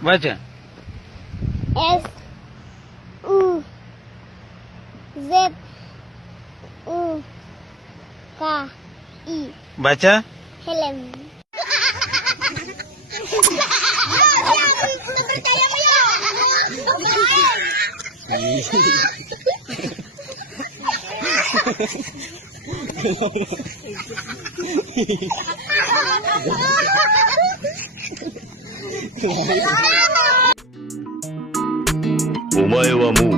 Baca. SUZUKI. Baca. Helm. Omae wa mou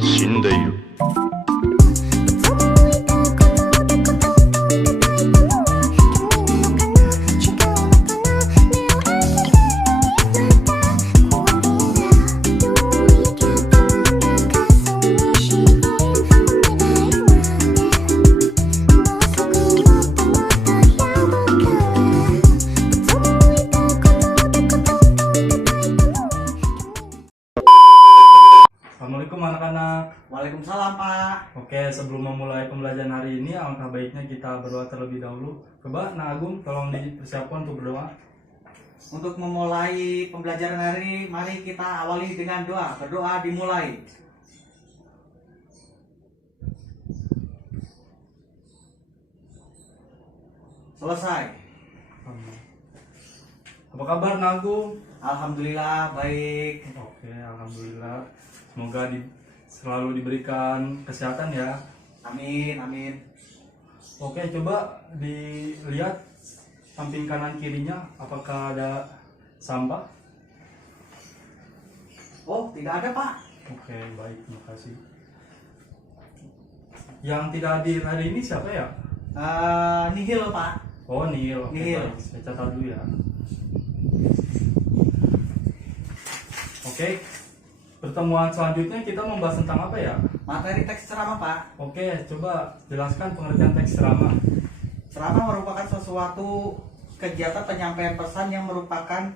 shindeiru. Assalamualaikum anak-anak. Waalaikumsalam Pak. Oke, sebelum memulai pembelajaran hari ini, alangkah baiknya kita berdoa terlebih dahulu. Coba Nak Agung, tolong dipersiapkan untuk berdoa. Untuk memulai pembelajaran hari, mari kita awali dengan doa. Berdoa dimulai. Selesai. Apa kabar Nak Agung? Alhamdulillah baik. Oke, alhamdulillah. Semoga selalu diberikan kesehatan ya. Amin, amin. Oke, coba dilihat samping kanan kirinya, apakah ada sampah? Oh, tidak ada Pak. Oke, baik, terima kasih. Yang tidak hadir hari ini siapa ya? Nihil Pak. Oh, Nihil. Oke, Nihil. baik. Saya catat dulu ya. Oke, pertemuan selanjutnya kita membahas tentang apa ya? Materi teks ceramah Pak. Oke, coba jelaskan pengertian teks ceramah. Ceramah merupakan sesuatu kegiatan penyampaian pesan yang merupakan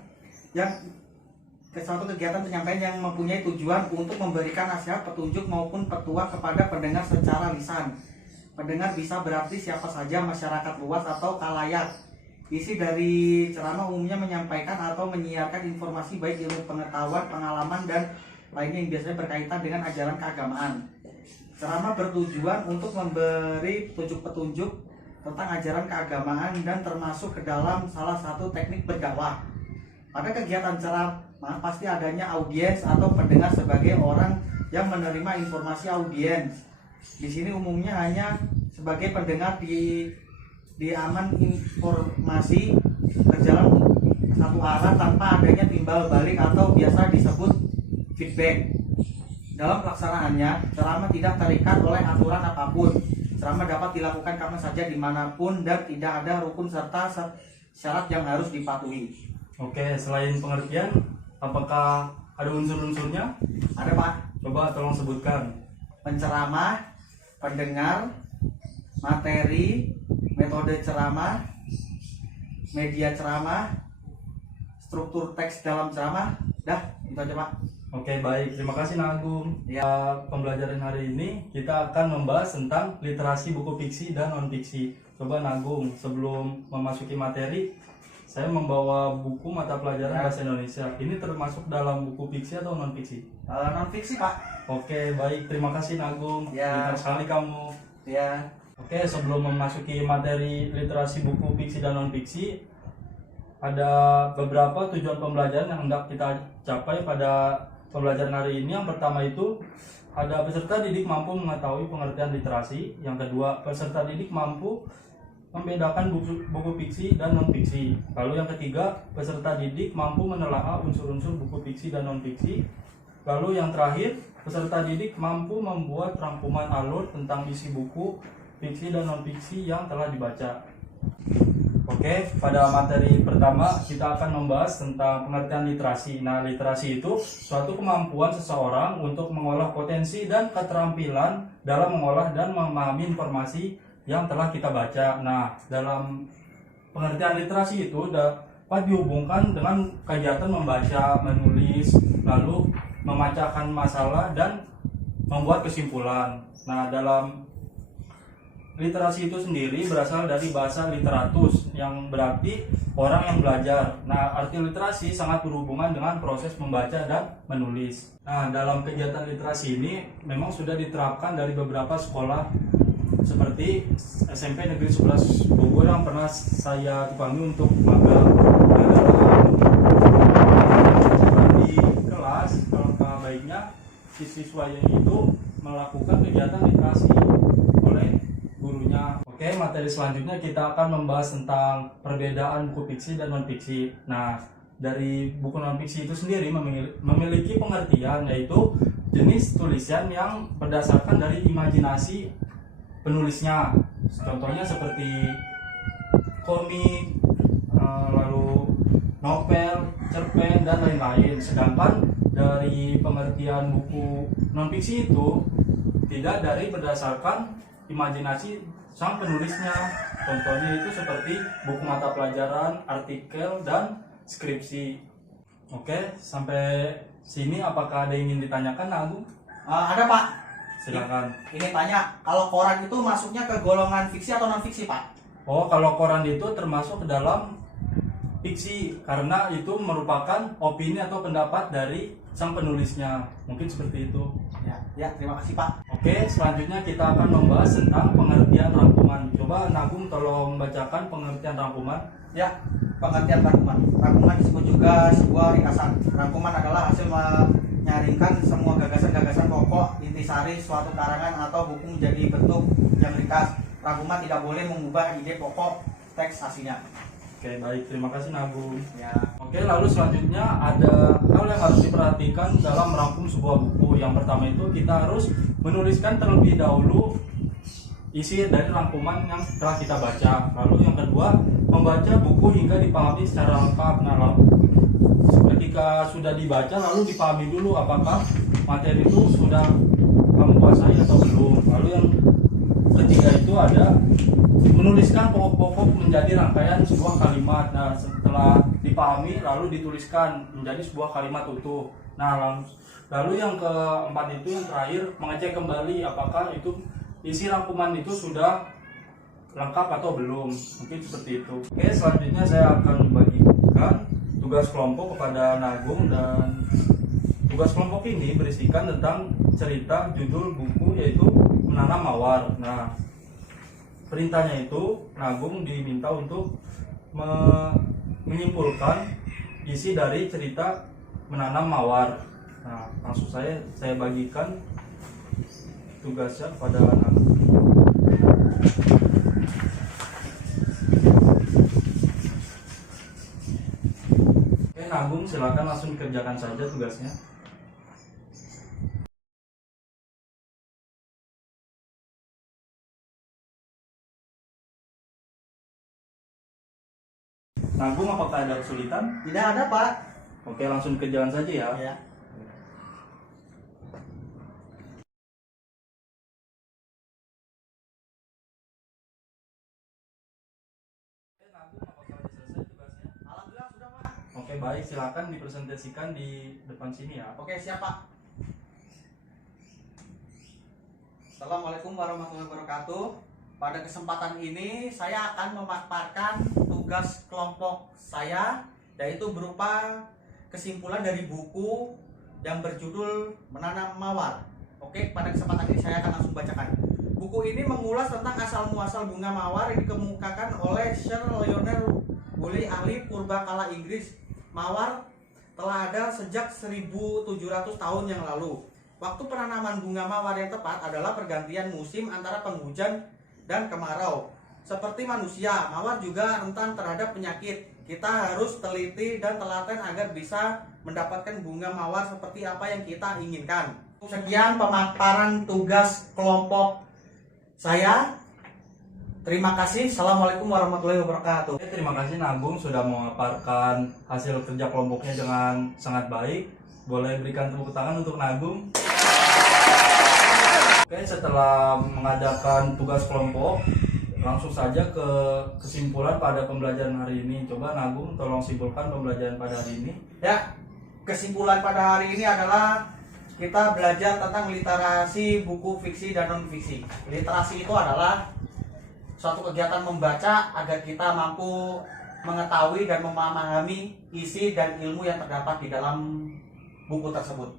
suatu kegiatan penyampaian yang mempunyai tujuan untuk memberikan nasihat, petunjuk maupun petua kepada pendengar secara lisan. Pendengar bisa berarti siapa saja, masyarakat luas atau khalayak. Isi dari ceramah umumnya menyampaikan atau menyiarkan informasi baik ilmu pengetahuan, pengalaman, dan lainnya yang biasanya berkaitan dengan ajaran keagamaan. Ceramah bertujuan untuk memberi petunjuk-petunjuk tentang ajaran keagamaan dan termasuk ke dalam salah satu teknik berdakwah. Pada kegiatan ceramah pasti adanya audiens atau pendengar sebagai orang yang menerima informasi audiens. Di sini umumnya hanya sebagai pendengar di aman informasi berjalan satu arah tanpa adanya timbal balik atau biasa disebut feedback. Dalam pelaksanaannya, ceramah tidak terikat oleh aturan apapun. Ceramah dapat dilakukan kapan saja dimanapun dan tidak ada rukun serta syarat yang harus dipatuhi. Oke, selain pengertian, apakah ada unsur-unsurnya? Ada Pak. Coba tolong sebutkan. Penceramah, pendengar, materi, metode ceramah, media ceramah, struktur teks dalam ceramah. Dah, itu aja Pak. Oke, baik. Terima kasih Nak Agung. Ya. Pembelajaran hari ini kita akan membahas tentang literasi buku fiksi dan non-fiksi. Coba Nak Agung, sebelum memasuki materi, saya membawa buku mata pelajaran bahasa Indonesia. Ini termasuk dalam buku fiksi atau non-fiksi? Non-fiksi Pak. Oke, baik. Terima kasih Nak Agung. Ya. Pintar sekali kamu. Ya. Oke, sebelum memasuki materi literasi buku fiksi dan non-fiksi, ada beberapa tujuan pembelajaran yang hendak kita capai pada pembelajaran hari ini. Yang pertama itu, ada peserta didik mampu mengetahui pengertian literasi. Yang kedua, peserta didik mampu membedakan buku fiksi dan non-fiksi. Lalu yang ketiga, peserta didik mampu menelaah unsur-unsur buku fiksi dan non-fiksi. Lalu yang terakhir, peserta didik mampu membuat rangkuman alur tentang isi buku fiksi dan non-fiksi yang telah dibaca. Oke, pada materi pertama kita akan membahas tentang pengertian literasi. Nah, literasi itu suatu kemampuan seseorang untuk mengolah potensi dan keterampilan dalam mengolah dan memahami informasi yang telah kita baca. Nah, dalam pengertian literasi itu dapat dihubungkan dengan kegiatan membaca, menulis, lalu memecahkan masalah dan membuat kesimpulan. Nah, dalam literasi itu sendiri berasal dari bahasa literatus yang berarti orang yang belajar. Nah, arti literasi sangat berhubungan dengan proses membaca dan menulis. Nah, dalam kegiatan literasi ini memang sudah diterapkan dari beberapa sekolah seperti SMP Negeri 11 Bogor yang pernah saya dipanggil untuk magang. Nah, dalam di kelas, alangkah baiknya siswanya itu melakukan kegiatan literasi oleh gurunya. Oke, materi selanjutnya kita akan membahas tentang perbedaan buku fiksi dan non fiksi. Nah, dari buku non fiksi itu sendiri memiliki pengertian, yaitu jenis tulisan yang berdasarkan dari imajinasi penulisnya. Contohnya seperti komik, lalu novel, cerpen, dan lain-lain. Sedangkan dari pengertian buku non fiksi itu tidak dari berdasarkan imajinasi sang penulisnya. Contohnya itu seperti buku mata pelajaran, artikel, dan skripsi. Oke, sampai sini apakah ada yang ingin ditanyakan, Agung? Ada Pak. Silakan. Ini tanya, kalau koran itu masuknya ke golongan fiksi atau non fiksi Pak? Oh, kalau koran itu termasuk ke dalam fiksi karena itu merupakan opini atau pendapat dari sang penulisnya. Mungkin seperti itu. Ya, terima kasih Pak. Oke, selanjutnya kita akan membahas tentang pengertian rangkuman. Coba Nagum tolong bacakan pengertian rangkuman. Ya, pengertian rangkuman. Rangkuman disebut juga sebuah ringkasan. Rangkuman adalah hasil menyaringkan semua gagasan-gagasan pokok, intisari suatu karangan atau buku menjadi bentuk yang ringkas. Rangkuman tidak boleh mengubah ide pokok teks aslinya. Oke, baik. Terima kasih Nagum. Ya. Oke, lalu selanjutnya ada hal yang harus diperhatikan dalam merangkum sebuah buku. Yang pertama itu kita harus menuliskan terlebih dahulu isi dari rangkuman yang telah kita baca. Lalu yang kedua, membaca buku hingga dipahami secara lengkap. Nah, ketika sudah dibaca lalu dipahami dulu apakah materi itu sudah kamu kuasai atau belum. Lalu yang ketiga itu ada menuliskan pokok-pokok menjadi rangkaian sebuah kalimat. Nah, setelah dipahami lalu dituliskan menjadi sebuah kalimat utuh. Nah, lalu yang keempat itu yang terakhir, mengecek kembali apakah itu isi rangkuman itu sudah lengkap atau belum. Mungkin seperti itu. Oke, selanjutnya saya akan membagikan tugas kelompok kepada Nagum, dan tugas kelompok ini berisikan tentang cerita judul buku yaitu Menanam Mawar. Nah, perintahnya itu Nagum diminta untuk menyimpulkan isi dari cerita Menanam Mawar. Nah, langsung saya bagikan tugasnya kepada Nagum. Oke, Nagum silakan langsung dikerjakan saja tugasnya. Nagum, apakah ada kesulitan? Tidak ada Pak. Oke, langsung dikerjakan saja ya. Ya. Alhamdulillah sudah Pak. Oke, baik, silakan dipresentasikan di depan sini ya. Oke, siap Pak. Assalamualaikum warahmatullahi wabarakatuh. Pada kesempatan ini saya akan memaparkan tugas kelompok saya, yaitu berupa kesimpulan dari buku yang berjudul Menanam Mawar. Oke, pada kesempatan ini saya akan langsung bacakan. Buku ini mengulas tentang asal-muasal bunga mawar yang dikemukakan oleh Sir Lionel Woolley, ahli purbakala Inggris. Mawar telah ada sejak 1700 tahun yang lalu. Waktu penanaman bunga mawar yang tepat adalah pergantian musim antara penghujan dan kemarau. Seperti manusia, mawar juga rentan terhadap penyakit. Kita harus teliti dan telaten agar bisa mendapatkan bunga mawar seperti apa yang kita inginkan. Sekian pemaparan tugas kelompok saya. Terima kasih. Assalamualaikum warahmatullahi wabarakatuh. Oke, terima kasih Nagum sudah memaparkan hasil kerja kelompoknya dengan sangat baik. Boleh berikan tepuk tangan untuk Nagum. Oke, setelah mengadakan tugas kelompok, langsung saja ke kesimpulan pada pembelajaran hari ini. Coba Nagum tolong simpulkan pembelajaran pada hari ini. Ya, kesimpulan pada hari ini adalah kita belajar tentang literasi buku fiksi dan non fiksi. Literasi itu adalah suatu kegiatan membaca agar kita mampu mengetahui dan memahami isi dan ilmu yang terdapat di dalam buku tersebut.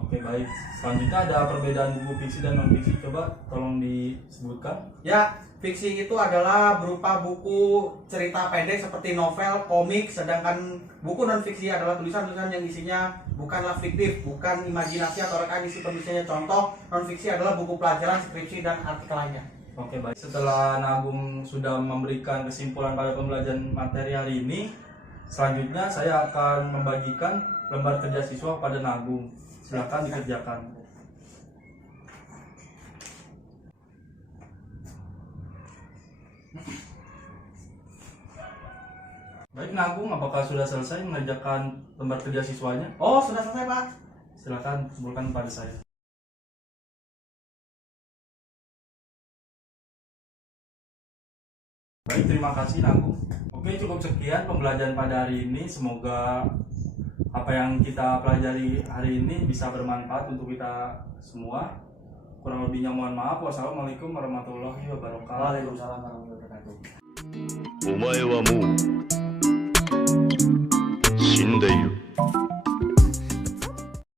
Oke, baik. Selanjutnya ada perbedaan buku fiksi dan non fiksi. Coba tolong disebutkan. Ya, fiksi itu adalah berupa buku cerita pendek seperti novel, komik, sedangkan buku non fiksi adalah tulisan-tulisan yang isinya bukanlah fiktif, bukan imajinasi atau rekan isi penulisannya. Contoh, non fiksi adalah buku pelajaran, skripsi, dan artikel lainnya. Oke, baik. Setelah Nagum sudah memberikan kesimpulan pada pembelajaran materi hari ini, selanjutnya saya akan membagikan lembar kerja siswa pada Nagum. Silakan dikerjakan. Baik, Nagum, apakah sudah selesai mengerjakan lembar kerja siswanya? Oh, sudah selesai, Pak. Silakan kumpulkan pada saya. Baik, terima kasih Nagum. Oke, cukup sekian pembelajaran pada hari ini. Semoga apa yang kita pelajari hari ini bisa bermanfaat untuk kita semua. Kurang lebihnya mohon maaf. Wassalamualaikum warahmatullahi wabarakatuh. Waalaikumsalam warahmatullahi wabarakatuh. お前はもう